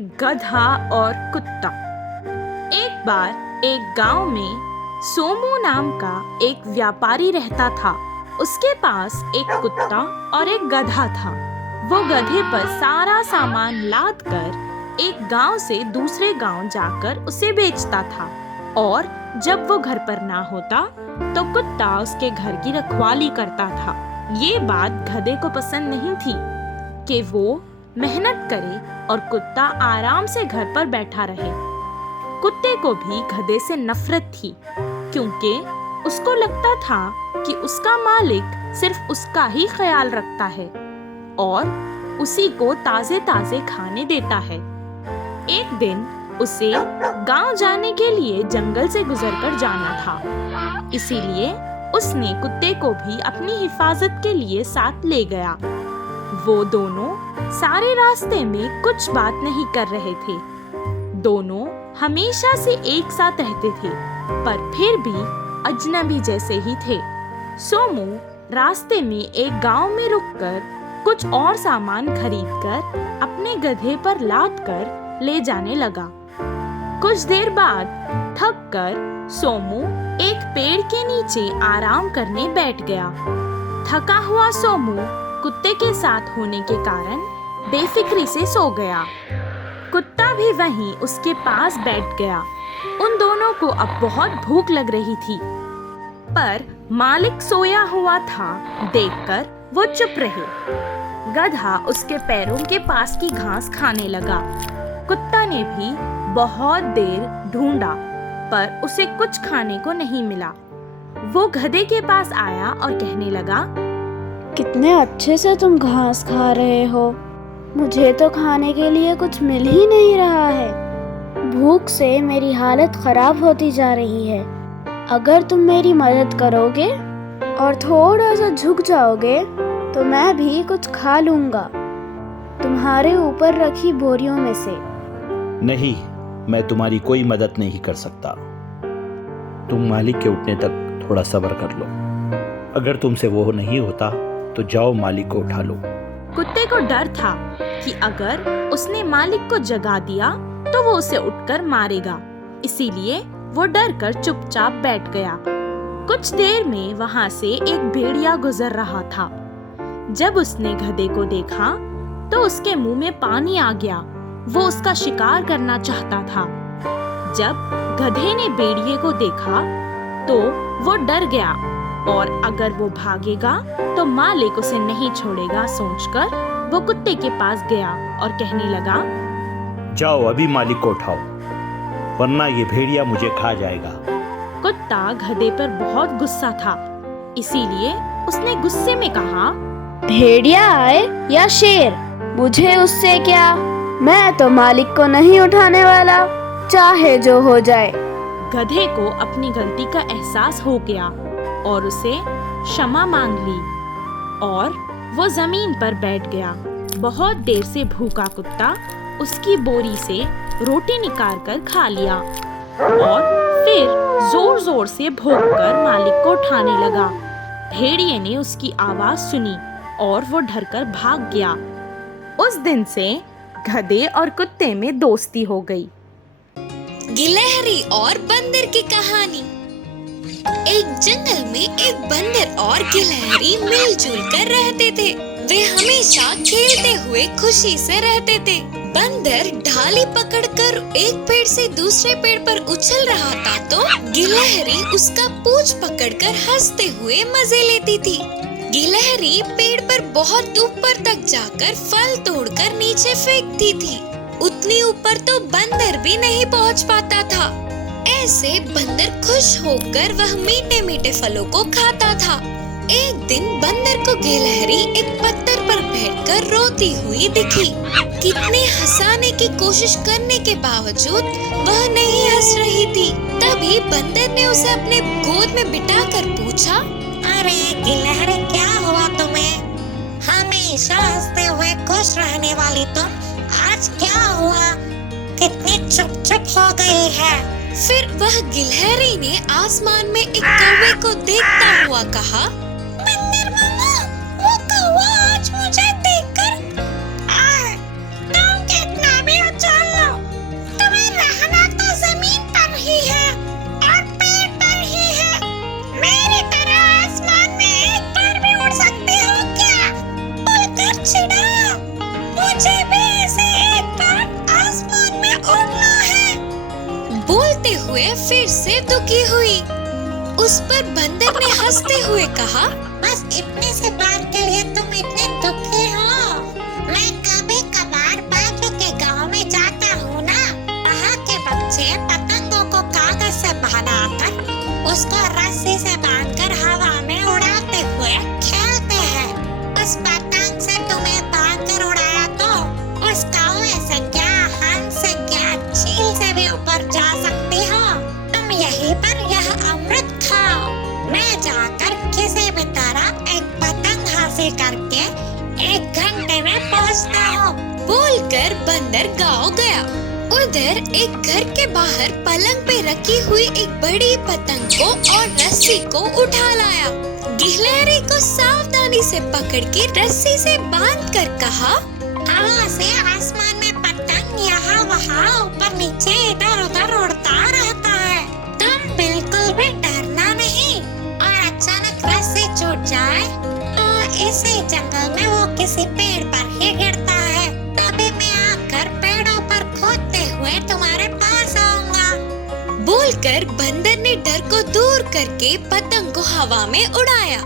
गधा और कुत्ता। एक बार एक गांव में सोमू नाम का एक व्यापारी रहता था। उसके पास एक कुत्ता और एक गधा था। वो गधे पर सारा सामान लाद कर एक गांव से दूसरे गांव जाकर उसे बेचता था, और जब वो घर पर ना होता तो कुत्ता उसके घर की रखवाली करता था। ये बात गधे को पसंद नहीं थी कि वो मेहनत करे और कुत्ता आराम से घर पर बैठा रहे। कुत्ते को भी गधे से नफरत थी, क्योंकि उसको लगता था कि उसका मालिक सिर्फ उसका ही ख्याल रखता है और उसी को ताजे ताजे खाने देता है। एक दिन उसे गांव जाने के लिए जंगल से गुजरकर जाना था, इसीलिए उसने कुत्ते को भी अपनी हिफाजत के लिए साथ ले गया। वो दोनों सारे रास्ते में कुछ बात नहीं कर रहे थे। दोनों हमेशा से एक साथ रहते थे, पर फिर भी अजनबी जैसे ही थे। सोमू रास्ते में एक गांव में रुककर कुछ और सामान खरीदकर अपने गधे पर लाद कर ले जाने लगा। कुछ देर बाद थक कर सोमू एक पेड़ के नीचे आराम करने बैठ गया। थका हुआ सोमू कुत्ते के साथ होने के कारण बेफिक्री से सो गया। कुत्ता भी वहीं उसके पास बैठ गया। उन दोनों को अब बहुत भूख लग रही थी, पर मालिक सोया हुआ था देखकर वो चुप रहे। गधा उसके पैरों के पास की घास खाने लगा। कुत्ता ने भी बहुत देर ढूंढा, पर उसे कुछ खाने को नहीं मिला। वो गधे के पास आया और कहने लगा, कितने अच्छे से तुम घास खा रहे हो। मुझे तो खाने के लिए कुछ मिल ही नहीं रहा है। भूख से मेरी हालत खराब होती जा रही है। अगर तुम मेरी मदद करोगे और थोड़ा सा झुक जाओगे तो मैं भी कुछ खा लूंगा, तुम्हारे ऊपर रखी बोरियों में से। नहीं, मैं तुम्हारी कोई मदद नहीं कर सकता। तुम मालिक के उठने तक थोड़ा सब्र कर लो। अगर तुमसे वो नहीं होता तो जाओ मालिक को उठा लो। कुत्ते को डर था कि अगर उसने मालिक को जगा दिया तो वो उसे उठकर मारेगा, इसीलिए वो डर कर चुपचाप बैठ गया। कुछ देर में वहां से एक भेड़िया गुजर रहा था। जब उसने गधे को देखा तो उसके मुंह में पानी आ गया। वो उसका शिकार करना चाहता था। जब गधे ने भेड़िए को देखा तो वो डर गया, और अगर वो भागेगा तो मालिक उसे नहीं छोड़ेगा सोचकर वो कुत्ते के पास गया और कहने लगा, जाओ अभी मालिक को उठाओ, वरना ये भेड़िया मुझे खा जाएगा। कुत्ता गधे पर बहुत गुस्सा था, इसीलिए उसने गुस्से में कहा, भेड़िया आए या शेर, मुझे उससे क्या। मैं तो मालिक को नहीं उठाने वाला, चाहे जो हो जाए। गधे को अपनी गलती का एहसास हो गया और उसे क्षमा मांग ली, और वो जमीन पर बैठ गया। बहुत देर से भूखा कुत्ता उसकी बोरी से रोटी निकाल कर खा लिया और फिर जोर जोर से भौंककर मालिक को उठाने लगा। भेड़िए ने उसकी आवाज सुनी और वो डरकर भाग गया। उस दिन से गधे और कुत्ते में दोस्ती हो गई। गिलहरी और बंदर की कहानी। एक जंगल में एक बंदर और गिलहरी मिलजुल कर रहते थे। वे हमेशा खेलते हुए खुशी से रहते थे। बंदर ढाली पकड़कर एक पेड़ से दूसरे पेड़ पर उछल रहा था तो गिलहरी उसका पूंछ पकड़कर हंसते हुए मजे लेती थी। गिलहरी पेड़ पर बहुत ऊपर तक जाकर फल तोड़कर नीचे फेंकती थी। उतनी ऊपर तो बंदर भी नहीं पहुंच पाता था। ऐसे बंदर खुश होकर वह मीठे मीठे फलों को खाता था। एक दिन बंदर को गिलहरी एक पत्थर पर बैठकर रोती हुई दिखी। कितने हंसाने की कोशिश करने के बावजूद वह नहीं हंस रही थी। तभी बंदर ने उसे अपने गोद में बिठाकर पूछा, अरे गिलहरी, क्या हुआ तुम्हें? हमेशा हंसते हुए खुश रहने वाली तुम, आज क्या हुआ? कितनी चुप हो गई है? फिर वह गिलहरी ने आसमान में एक कौवे को देखता हुआ कहा, बंदर मामा, वो कौवा आज मुझे देखकर तुम कितना भी उछल हुए फिर से दुखी हुई। उस पर बंदर ने हंसते हुए कहा, बस इतने से बात के लिए तुम इतने दुखी हो? मैं कभी कभार बाजू के गांव में जाता हूँ ना, वहाँ के बच्चे पतंगों को कागज से बनाकर उसको रस्सी से बांधकर हवा में उड़ाते हुए खेलते हैं। उस पतंग से तुम्हें बांधकर उड़ाया तो उस कौवे से क्या, हंस से क्या, चील से भी ऊपर जा सकती हो। तुम यहीं पर यह अमृत खाओ। मैं जाकर किसी भी तरह एक पतंग हासिल करके 1 घंटे में पहुंचता हूँ। बोलकर बंदर गाँव गया। उधर एक घर के बाहर पलंग पे रखी हुई एक बड़ी पतंग को और रस्सी को उठा लाया। गिलहरी को सावधानी से पकड़ के रस्सी से बांध कर कहा, हवा से आसमान में पतंग यहाँ वहाँ ऊपर नीचे इधर उधर उड़ता रहता है। तुम बिल्कुल भी डरना नहीं, और अचानक रस्सी छूट जाए तो इसी जंगल में वो किसी पेड़ पर ही गिरता है। तभी मैं आकर पेड़ों पर खोदते हुए तुम्हारे पास आऊंगा। बोलकर बंदर ने डर को दूर करके पतंग को हवा में उड़ाया।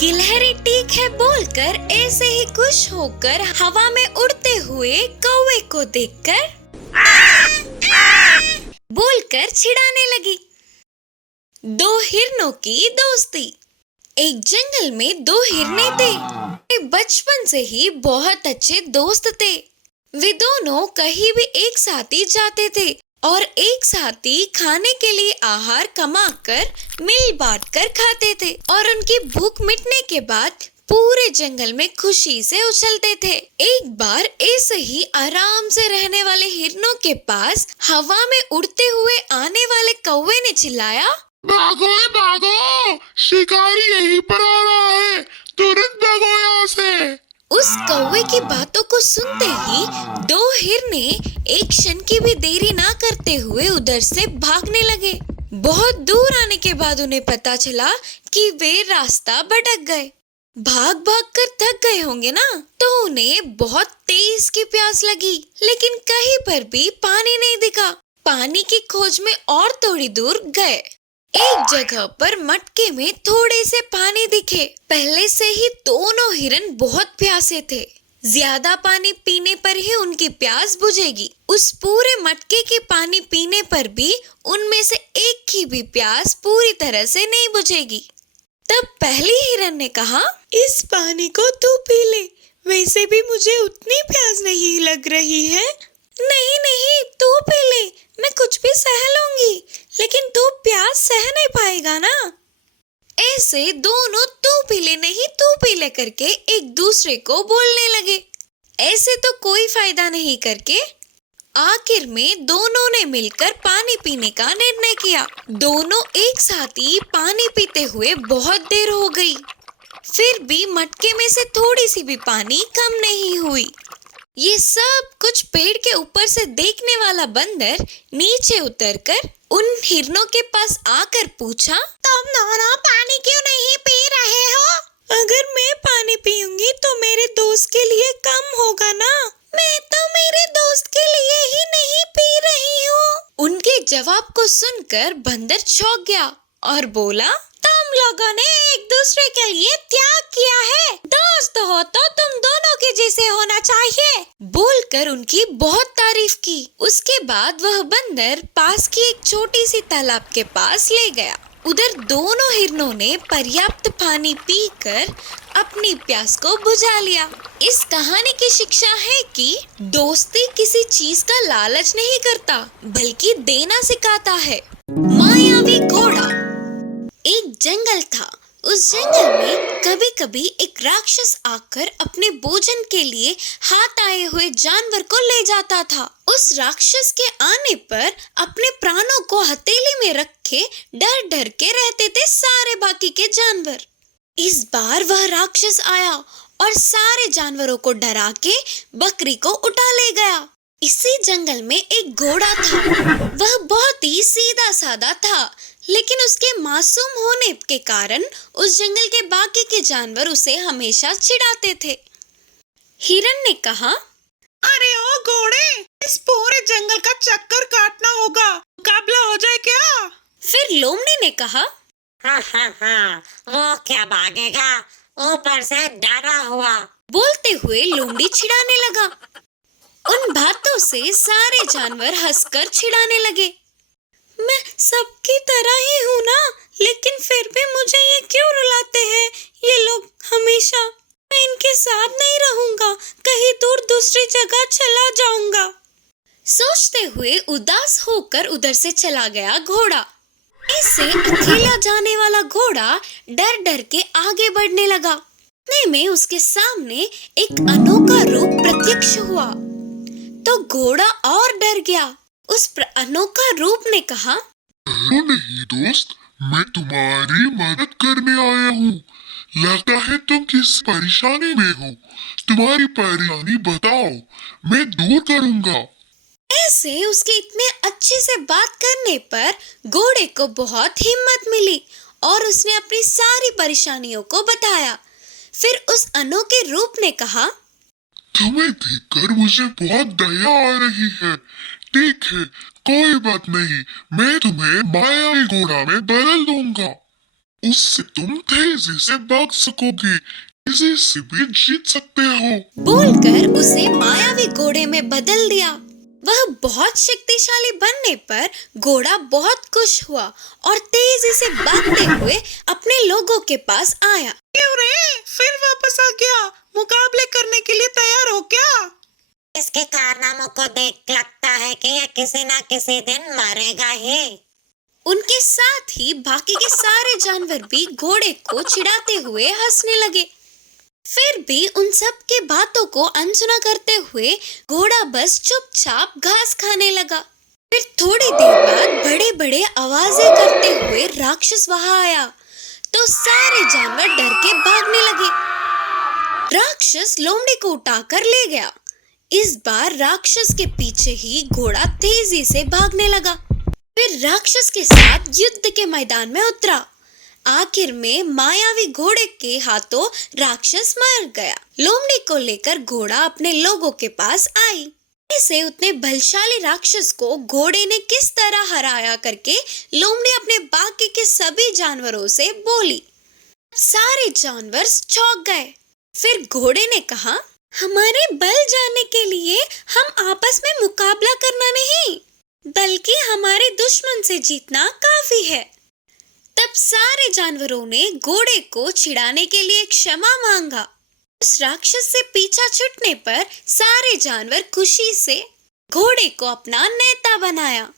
गिलहरी ठीक है बोलकर ऐसे ही खुश होकर हवा में उड़ते हुए कौवे को देखकर बोलकर चिढ़ाने लगी। 2 हिरणों की दोस्ती। एक जंगल में 2 हिरने थे। वे बचपन से ही बहुत अच्छे दोस्त थे। वे दोनों कहीं भी एक साथ ही जाते थे और एक साथ ही खाने के लिए आहार कमाकर मिल बांट कर खाते थे और उनकी भूख मिटने के बाद पूरे जंगल में खुशी से उछलते थे। एक बार ऐसे ही आराम से रहने वाले हिरणों के पास हवा में उड़ते हुए आने वाले कौवे ने चिल्लाया, भागो भागो, शिकारी यहीं पर आ रहा है, तुरंत भागो यहाँ से। उस कौवे की बातों को सुनते ही 2 हिरने एक क्षण की भी देरी ना करते हुए उधर से भागने लगे। बहुत दूर आने के बाद उन्हें पता चला कि वे रास्ता भटक गए। भाग भाग कर थक गए होंगे ना, तो उन्हें बहुत तेज की प्यास लगी, लेकिन कहीं पर भी पानी नहीं दिखा। पानी की खोज में और थोड़ी दूर गए। एक जगह पर मटके में थोड़े से पानी दिखे। पहले से ही दोनों हिरन बहुत प्यासे थे। ज्यादा पानी पीने पर ही उनकी प्यास बुझेगी। उस पूरे मटके के पानी पीने पर भी उनमें से एक की भी प्यास पूरी तरह से नहीं बुझेगी। तब पहली हिरन ने कहा, इस पानी को तू पी ले, वैसे भी मुझे उतनी प्यास नहीं लग रही है। नहीं नहीं, तू पी ले, मैं कुछ भी सह लूंगी, लेकिन तू प्यास सह नहीं पाएगा ना। ऐसे दोनों तू पी ले नहीं तू पी ले करके एक दूसरे को बोलने लगे। ऐसे तो कोई फायदा नहीं करके आखिर में दोनों ने मिलकर पानी पीने का निर्णय किया। दोनों एक साथ ही पानी पीते हुए बहुत देर हो गई, फिर भी मटके में से थोड़ी सी भी पानी कम नहीं हुई। ये सब कुछ पेड़ के ऊपर से देखने वाला बंदर नीचे उतरकर उन हिरणों के पास आकर पूछा, तुम दोनों पानी क्यों नहीं पी रहे हो? अगर मैं पानी पीऊंगी तो मेरे दोस्त के लिए कम होगा ना। मैं तो मेरे दोस्त के लिए ही नहीं पी रही हूँ। उनके जवाब को सुनकर बंदर चौंक गया और बोला, तुम लोगों ने एक दूसरे के लिए त्याग किया है। दोस्त हो तो तुम दोनों के जैसे होना चाहिए। बोलकर उनकी बहुत तारीफ की। उसके बाद वह बंदर पास की एक छोटी सी तालाब के पास ले गया। उधर दोनों हिरणों ने पर्याप्त पानी पीकर अपनी प्यास को बुझा लिया। इस कहानी की शिक्षा है कि दोस्ती किसी चीज का लालच नहीं करता, बल्कि देना सिखाता है। मायावी घोड़ा। एक जंगल था। उस जंगल में कभी कभी एक राक्षस आकर अपने भोजन के लिए हाथ आए हुए जानवर को ले जाता था। उस राक्षस के आने पर अपने प्राणों को हथेली में रखे डर डर के रहते थे सारे बाकी के जानवर। इस बार वह राक्षस आया और सारे जानवरों को डरा के बकरी को उठा ले गया। इसी जंगल में एक घोड़ा था। वह बहुत ही सीधा साधा था, लेकिन उसके मासूम होने के कारण उस जंगल के बाकी के जानवर उसे हमेशा चिढ़ाते थे। हिरन ने कहा, अरे ओ घोड़े, इस पूरे जंगल का चक्कर काटना होगा, मुकाबला हो जाए क्या? फिर लोमड़ी ने कहा, वो क्या भागेगा, ऊपर से डरा हुआ। बोलते हुए लोमड़ी छिड़ाने लगा। उन बातों से सारे जानवर हंसकर छिड़ाने लगे। मैं सबकी तरह ही हूँ ना, लेकिन फिर भी मुझे ये क्यों रुलाते हैं ये लोग हमेशा। मैं इनके साथ नहीं रहूंगा, कहीं दूर दूसरी जगह चला जाऊंगा। सोचते हुए उदास होकर उधर से चला गया घोड़ा। ऐसे अकेला जाने वाला घोड़ा डर डर के आगे बढ़ने लगा। इतने में उसके सामने एक अनोखा रूप प्रत्यक्ष हुआ तो घोड़ा और डर गया। उस अनोखा रूप ने कहा, नहीं दोस्त, मैं तुम्हारी मदद करने आया हूँ। लगता है तुम किस परेशानी में हो। तुम्हारी परेशानी बताओ, मैं दूर करूँगा। ऐसे उसके इतने अच्छे से बात करने पर घोड़े को बहुत हिम्मत मिली और उसने अपनी सारी परेशानियों को बताया। फिर उस अनोखे रूप ने कहा, तुम्हें देखकर मुझे बहुत दया आ रही है। ठीक है, कोई बात नहीं, मैं तुम्हें मायावी घोड़ा में बदल दूंगा। उससे तुम तेजी से भाग सकोगे, किसी से भी जीत सकते हो। बोलकर उसे मायावी घोड़े में बदल दिया। वह बहुत शक्तिशाली बनने पर घोड़ा बहुत खुश हुआ और तेजी से भागते हुए अपने लोगों के पास आया। क्यों रे, फिर वापस आ गया? मुकाबले करने के लिए तैयार हो क्या? इसके कारनामों को देख लगता है कि ये किसी ना किसी दिन मरेगा ही। उनके साथ ही बाकी के सारे जानवर भी घोड़े को चिढ़ाते हुए हंसने लगे। फिर भी उन सब के बातों को अनसुना करते हुए घोड़ा बस चुपचाप घास खाने लगा। फिर थोड़ी देर बाद बड़े बड़े आवाजें करते हुए राक्षस वहां आया तो सारे जानवर डर के भागने लगे। राक्षस लोमड़ी को उठाकर ले गया। इस बार राक्षस के पीछे ही घोड़ा तेजी से भागने लगा। फिर राक्षस के साथ युद्ध के मैदान में उतरा। आखिर में मायावी घोड़े के हाथों राक्षस मर गया। लोमड़ी को लेकर घोड़ा अपने लोगों के पास आई। ऐसे उतने बलशाली राक्षस को घोड़े ने किस तरह हराया करके लोमड़ी अपने बाकी के सभी जानवरों से बोली। सारे जानवर चौंक गए। फिर घोड़े ने कहा, हमारे बल जानने के लिए हम आपस में मुकाबला करना नहीं, बल्कि हमारे दुश्मन से जीतना काफी है। तब सारे जानवरों ने घोड़े को छिड़ाने के लिए क्षमा मांगा। उस राक्षस से पीछा छूटने पर सारे जानवर खुशी से घोड़े को अपना नेता बनाया।